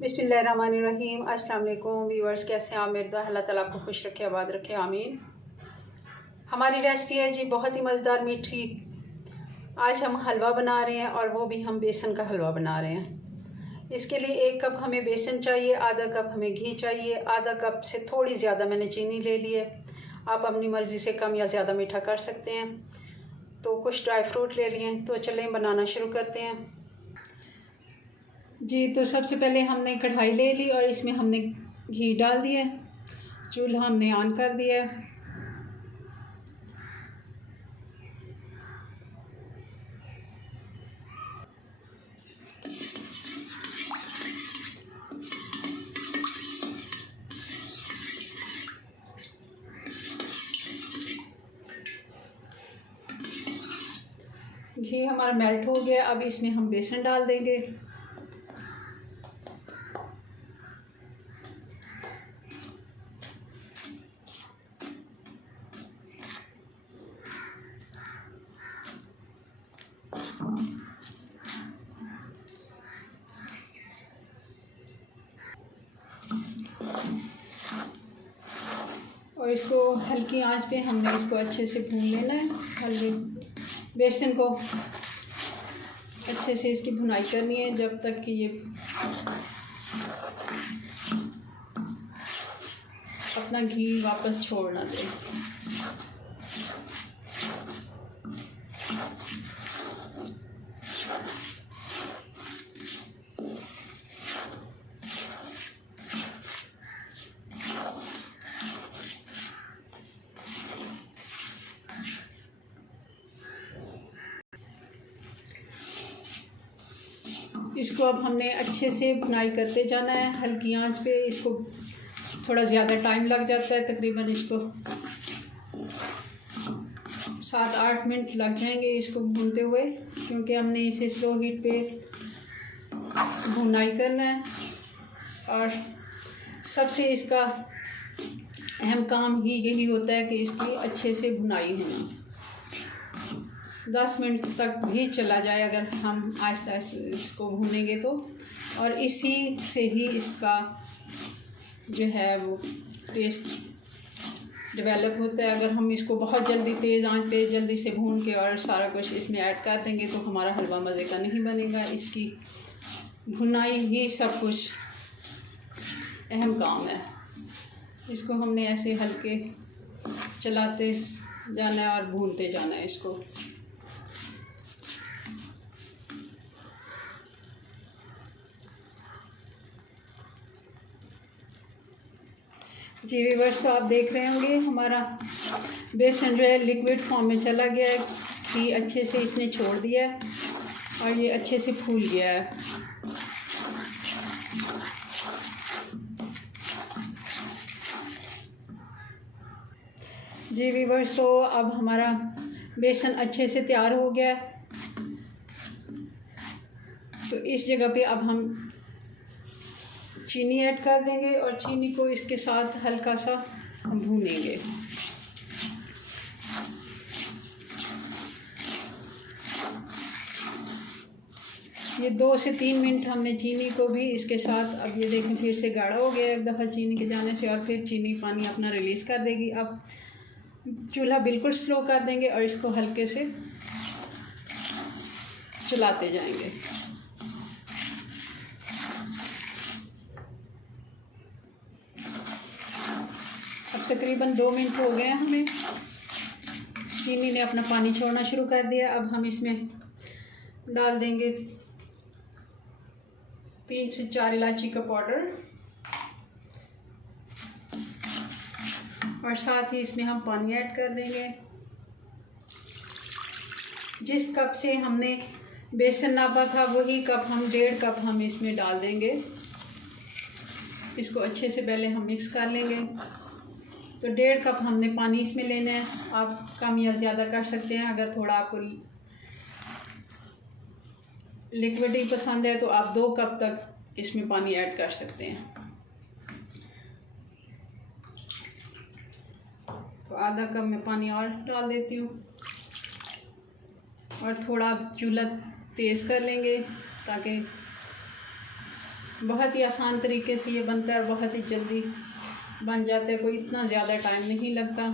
बिस्मिल्लाहिर्रहमानिर्रहीम। अस्सलाम वालेकुम व्यूअर्स, कैसे हैं आप? मेरे दुआ अल्लाह ताला आपको खुश रखे, आबाद रखे, आमीन। हमारी रेसिपी है जी बहुत ही मज़ेदार मीठी। आज हम हलवा बना रहे हैं और वो भी हम बेसन का हलवा बना रहे हैं। इसके लिए 1 कप हमें बेसन चाहिए, आधा कप हमें घी चाहिए, आधा कप से थोड़ी ज़्यादा मैंने चीनी ले ली है। आप अपनी मर्ज़ी से कम या ज़्यादा मीठा कर सकते हैं। तो कुछ ड्राई फ्रूट ले लिए हैं, तो चलें बनाना शुरू करते हैं जी। तो सबसे पहले हमने कढ़ाई ले ली और इसमें हमने घी डाल दिया, चूल्हा हमने ऑन कर दिया। घी हमारा मेल्ट हो गया, अब इसमें हम बेसन डाल देंगे। और इसको हल्की आंच पे हमने इसको अच्छे से भून लेना है। हल्दी बेसन को अच्छे से इसकी भुनाई करनी है जब तक कि ये अपना घी वापस छोड़ ना दे। इसको अब हमने अच्छे से भुनाई करते जाना है हल्की आंच पे। इसको थोड़ा ज़्यादा टाइम लग जाता है, तकरीबन इसको 7-8 मिनट लग जाएंगे इसको भूनते हुए, क्योंकि हमने इसे स्लो हीट पे भुनाई करना है। और सबसे इसका अहम काम ही यही होता है कि इसकी अच्छे से भुनाई होना। 10 मिनट तक भी चला जाए अगर हम आहिस्ता आहिस्ता इसको भूनेंगे तो। और इसी से ही इसका जो है वो टेस्ट डेवलप होता है। अगर हम इसको बहुत जल्दी तेज़ आंच पे जल्दी से भून के और सारा कुछ इसमें ऐड कर देंगे तो हमारा हलवा मज़े का नहीं बनेगा। इसकी भुनाई ही सब कुछ अहम काम है। इसको हमने ऐसे हल्के चलाते जाना है और भूनते जाना है इसको। जी व्यूअर्स, तो आप देख रहे होंगे हमारा बेसन जो है लिक्विड फॉर्म में चला गया है। घी अच्छे से इसने छोड़ दिया है और ये अच्छे से फूल गया है। जी व्यूअर्स, तो अब हमारा बेसन अच्छे से तैयार हो गया है। तो इस जगह पे अब हम चीनी ऐड कर देंगे और चीनी को इसके साथ हल्का सा हम भूनेंगे। ये 2 से 3 मिनट हमने चीनी को भी इसके साथ, अब ये देखें फिर से गाढ़ा हो गया एक दफ़ा चीनी के जाने से, और फिर चीनी पानी अपना रिलीज़ कर देगी। अब चूल्हा बिल्कुल स्लो कर देंगे और इसको हल्के से चलाते जाएंगे। अब तकरीबन 2 मिनट हो गए हैं हमें। चीनी ने अपना पानी छोड़ना शुरू कर दिया। अब हम इसमें डाल देंगे 3 से 4 इलायची का पाउडर और साथ ही इसमें हम पानी ऐड कर देंगे। जिस कप से हमने बेसन नापा था वही कप हम 1.5 कप हम इसमें डाल देंगे। इसको अच्छे से पहले हम मिक्स कर लेंगे। तो 1.5 कप हमने पानी इसमें लेना है। आप कम या ज़्यादा कर सकते हैं। अगर थोड़ा आपको लिक्विड ही पसंद है तो आप 2 कप तक इसमें पानी ऐड कर सकते हैं। तो आधा कप में पानी और डाल देती हूँ और थोड़ा चूल्हा तेज़ कर लेंगे ताकि बहुत ही आसान तरीके से ये बनता है, बहुत ही जल्दी बन जाता है, कोई इतना ज़्यादा टाइम नहीं लगता।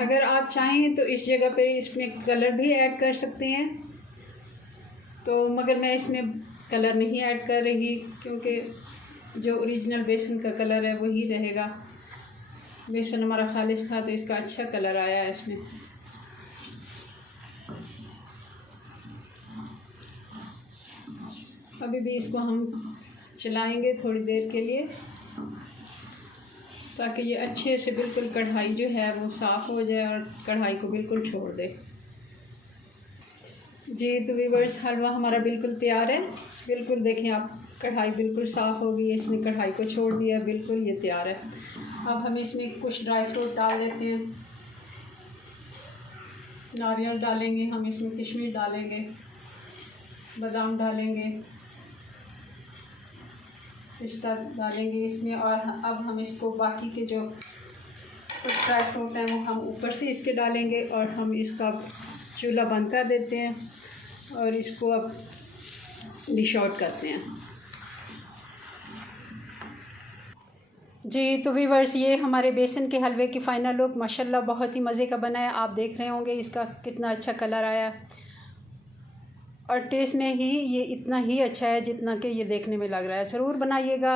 अगर आप चाहें तो इस जगह पे इसमें कलर भी ऐड कर सकते हैं, तो मगर मैं इसमें कलर नहीं ऐड कर रही, क्योंकि जो ओरिजिनल बेसन का कलर है वही रहेगा। बेसन हमारा खालिश था तो इसका अच्छा कलर आया है इसमें। अभी भी इसको हम चलाएंगे थोड़ी देर के लिए, ताकि ये अच्छे से बिल्कुल कढ़ाई जो है वो साफ़ हो जाए और कढ़ाई को बिल्कुल छोड़ दे। जी तो व्यूअर्स, हलवा हमारा बिल्कुल तैयार है। बिल्कुल देखें आप, कढ़ाई बिल्कुल साफ़ हो गई है, इसने कढ़ाई को छोड़ दिया, बिल्कुल ये तैयार है। अब हम इसमें कुछ ड्राई फ्रूट डाल देते हैं। नारियल डालेंगे हम इसमें, किशमिश डालेंगे, बादाम डालेंगे, पिस्ता डालेंगे इसमें। और अब हम इसको बाकी के जो कुछ ड्राई फ्रूट हैं वो हम ऊपर से इसके डालेंगे, और हम इसका चूल्हा बंद कर देते हैं और इसको अब डिश आउट करते हैं। जी तो व्यूअर्स, ये हमारे बेसन के हलवे की फ़ाइनल लुक माशाल्लाह बहुत ही मज़े का बना है। आप देख रहे होंगे इसका कितना अच्छा कलर आया, और टेस्ट में ही ये इतना ही अच्छा है जितना कि ये देखने में लग रहा है। ज़रूर बनाइएगा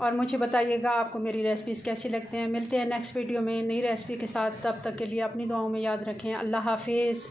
और मुझे बताइएगा आपको मेरी रेसिपीज़ कैसी लगते हैं। मिलते हैं नेक्स्ट वीडियो में नई रेसिपी के साथ, तब तक के लिए अपनी दुआओं में याद रखें। अल्लाह हाफिज़।